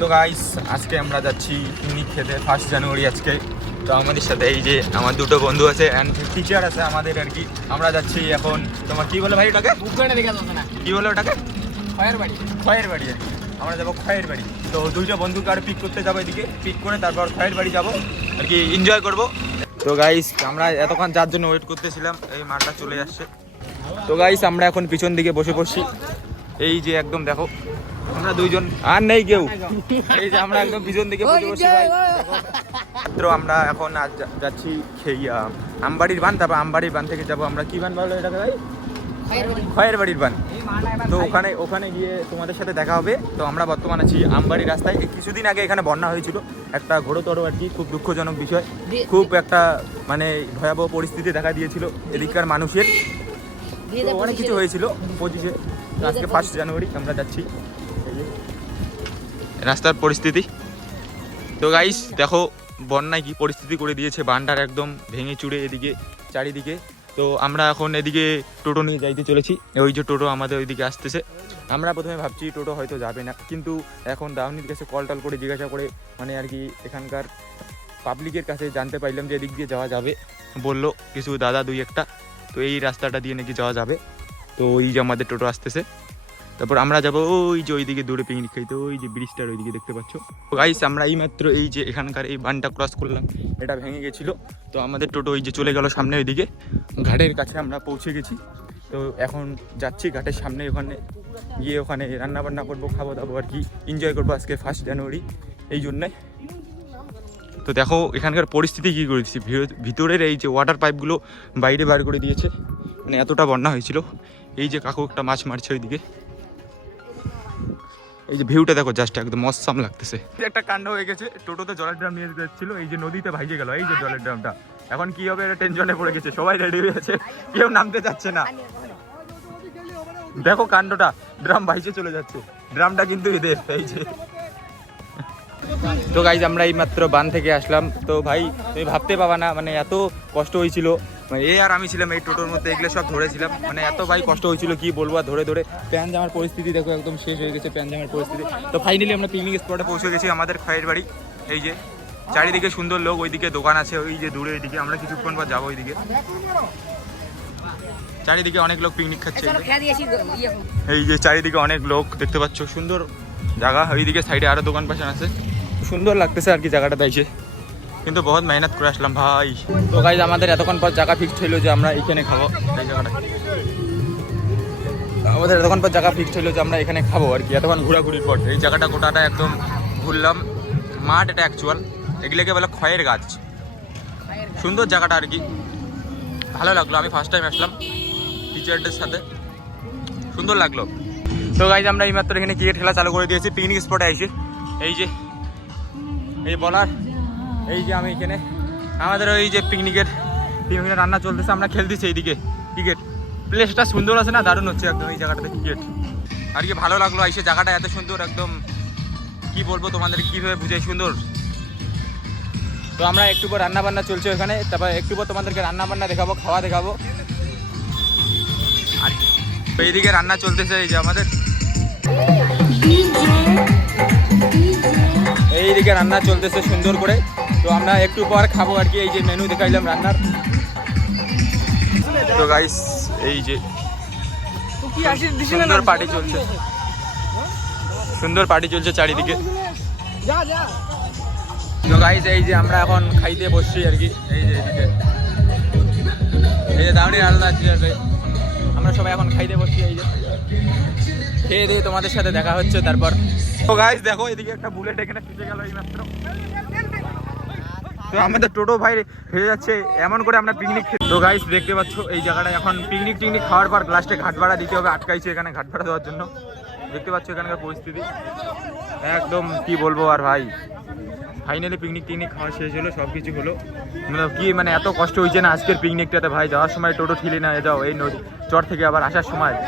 তো গাইস আজকে আমরা যাচ্ছি পিকনিক খেতে 1 জানুয়ারি আজকে। তো আমাদের সাথে এই যে আমার দুটো বন্ধু আছে এন্ড টিচার আছে আমাদের আর কি। আমরা যাচ্ছি এখন তোমার কি বলে ভাই ওটাকে কি বলে ওটাকে খয়ের বাড়ি আর কি। আমরা যাবো খয়ের বাড়ি। তো দুইটা বন্ধুকে আর পিক করতে যাবো, এদিকে পিক করে তারপর খয়ের বাড়ি যাবো আর কি, এনজয় করবো। তো গাইস আমরা এতক্ষণ যার জন্য ওয়েট করতেছিলাম, এই মাঠটা চলে আসছে। তো গাইস আমরা এখন পিছন দিকে বসে পড়ছি, এই যে একদম দেখো আমরা দুইজন আর নেই কেউ, এই যে আমরা একদম পিছন দিকে বসে পড়ছি ভাই। তো আমরা এখন আজ যাচ্ছি খেইয়া আমবাড়ির বান, তারপর আমবাড়ির বান থেকে যাবো আমরা কি বান বলো এটাকে ভাই, খয়ের বাড়ির বান। তো ওখানে গিয়ে তোমাদের সাথে দেখা হবে। তো আমরা বর্তমান আছি আমবাড়ি রাস্তায়। কিছুদিন আগে এখানে বন্যা হয়েছিল, একটা ঘোরতর আর কি, খুব দুঃখজনক বিষয়, খুব একটা মানে ভয়াবহ পরিস্থিতি দেখা দিয়েছিল এদিককার মানুষের। অনেক কিছু হয়েছিল 25-এ, আজকে 1 জানুয়ারি আমরা যাচ্ছি। এই যে রাস্তার পরিস্থিতি। তো গাইস দেখো বন্যায় কি পরিস্থিতি করে দিয়েছে, বানটার একদম ভেঙে চুড়ে এদিকে চারিদিকে। তো আমরা এখন এদিকে টোটো নিয়ে যাইতে চলেছি, ওই যে টোটো আমাদের ওইদিকে আসতেছে। আমরা প্রথমে ভাবছি টোটো হয়তো যাবে না, কিন্তু এখন দাউনির কাছে কল টল করে জিজ্ঞাসা করে মানে আর কি এখানকার পাবলিকের কাছে জানতে পারলাম যে এদিক দিয়ে যাওয়া যাবে, বললো কিছু দাদা দুই একটা। তো এই রাস্তাটা দিয়ে নাকি যাওয়া যাবে। তো ওই যে আমাদের টোটো আসতেছে, তারপর আমরা যাবো ওই যে ওইদিকে দূরে পিকনিক খাইতে, ওই যে ব্রিজটার ওইদিকে দেখতে পাচ্ছ। তো গাইস আমরা এইমাত্র এই যে এখানকার এই বানটা ক্রস করলাম, এটা ভেঙে গেছিলো। তো আমাদের টোটো ওই যে চলে গেল সামনে ওইদিকে, ঘাটের কাছে আমরা পৌঁছে গেছি। তো এখন যাচ্ছি ঘাটের সামনে, ওখানে গিয়ে ওখানে রান্না বান্না করবো, খাবো দাবো আর কি, এনজয় করবো আজকে 1 জানুয়ারি এই জন্যে। তো দেখো এখানকার পরিস্থিতি কী করেছি, ভিতরের এই যে ওয়াটার পাইপগুলো বাইরে বার করে দিয়েছে, মানে এতটা বন্যা হয়েছিল। এই যে কাকু একটা মাছ মারছে ওইদিকে, এই যে ভিউটা দেখো জাস্ট একদম অসাম লাগতেছে। একটা কাণ্ড হয়ে গেছে, টোটোতে জলের ড্রাম নিয়ে যাচ্ছিল, এই যে নদীতে ভাইজে গেল এই যে জলের ড্রামটা। এখন কি হবে এটা টেনশনে পড়ে গেছে, সবাই রেডি হয়ে আছে, কেউ নামতে যাচ্ছে না। দেখো কাণ্ডটা, ড্রাম ভাইজে চলে যাচ্ছে, ড্রামটা কিন্তু এদের এই যে। তো গাইজ আমরা এই মাত্র বান থেকে আসলাম। তো ভাই তুমি ভাবতে পাবা না, মানে এত কষ্ট হয়েছিল, মানে এ আর আমি ছিলাম এই টোটোর মধ্যে, এগুলো সব ধরেছিলাম, মানে এত ভাই কষ্ট হয়েছিল কি বলবো। ধরে ধরে প্যান জামার পরিস্থিতি দেখো একদম শেষ হয়ে গেছে, প্যান জামার পরিস্থিতি। তো ফাইনালি আমরা পিকনিক স্পটে পৌঁছে গেছি, আমাদের খয়ের বাড়ি। এই যে চারিদিকে সুন্দর লোক, ওইদিকে দোকান আছে ওই যে দূরে, ওইদিকে আমরা কিছুক্ষণ পর যাবো ওইদিকে। চারিদিকে অনেক লোক পিকনিক খাচ্ছে, এই যে চারিদিকে অনেক লোক দেখতে পাচ্ছ, সুন্দর জায়গা। ওইদিকে সাইডে আরো দোকান পাশে আছে, সুন্দর লাগতেছে আর কি জায়গাটা তাইছে, কিন্তু বহুত মেহনত করে আসলাম ভাই। তো গাইজ আমাদের এতক্ষণ পর জায়গা ফিক্সড হইলো যে আমরা এখানে খাবো, এই জায়গাটা আমাদের এতক্ষণ পর জায়গা ফিক্সড হইলো যে আমরা এখানে খাবো আর কি। এতক্ষণ ঘোরাঘুরির পর এই জায়গাটা গোটাটা একদম ঘুরলাম, মাঠ এটা অ্যাকচুয়াল, এগুলোকে বলে খয়ের গাছ। সুন্দর জায়গাটা আর কি, ভালো লাগলো। আমি ফার্স্ট টাইম আসলাম টিচারদের সাথে, সুন্দর লাগলো। তো গাইজ আমরা এই মাত্র এখানে ক্রিকেট খেলা চালু করে দিয়েছি পিকনিক স্পটে এসে। এই যে এই বলার, এই যে আমি এখানে আমাদের ওই যে পিকনিকের রান্না চলতেছে, আমরা খেলতেছি এইদিকে ক্রিকেট। প্লেসটা সুন্দর আছে না, দারুণ হচ্ছে একদম এই জায়গাটাতে ক্রিকেট আর কি। ভালো লাগলো এসে, জায়গাটা এত সুন্দর একদম, কি বলবো তোমাদের কীভাবে বুঝাই, সুন্দর। তো আমরা একটু পর রান্না বান্না চলছে ওখানে, তারপর একটু পর তোমাদেরকে রান্না বান্না দেখাবো, খাওয়া দেখাবো আর কি। তো এইদিকে রান্না চলতেছে এই যে আমাদের, এইদিকে রান্না চলতেছে সুন্দর করে। তো আমরা একটু পর খাবো আর কি, এই যে মেনু দেখাইলাম রান্নার। তো গাইস এই যে সুন্দর পার্টি চলছে, সুন্দর পার্টি চলছে চারিদিকে। তো গাইস এই যে আমরা এখন খাইতে বসছি আর কি, এই যে এইদিকে এই যে দাউনি রান্না আছে, আমরা সবাই এখন খাইতে বসছি। এই যে খেয়ে দিয়ে তোমাদের সাথে দেখা হচ্ছে তারপর। তো গাইস দেখো এদিকে একটা বুলেট এখানে ফেসে গেল এই মাত্র। তো আমাদের টোটো ভাই হয়ে যাচ্ছে এমন করে আমরা পিকনিক। তো গাইস দেখতে পাচ্ছ এই জায়গাটা এখন পিকনিক টিকনিক খাওয়ার পর লাস্টে ঘাট ভাড়া দিতে হবে, আটকাইছে এখানে ঘাট ভাড়া দেওয়ার জন্য। দেখতে পাচ্ছ এখানকার পরিস্থিতি একদম কি বলবো আর ভাই। ফাইনালি পিকনিক টিকনিক খাওয়া শেষ হলো, সব কিছু হলো, মানে কি মানে এত কষ্ট হয়েছে না আজকের পিকনিকটাতে ভাই। যাওয়ার সময় টোটো ঠিলে না যাও এই নদী চর থেকে, আবার আসার সময়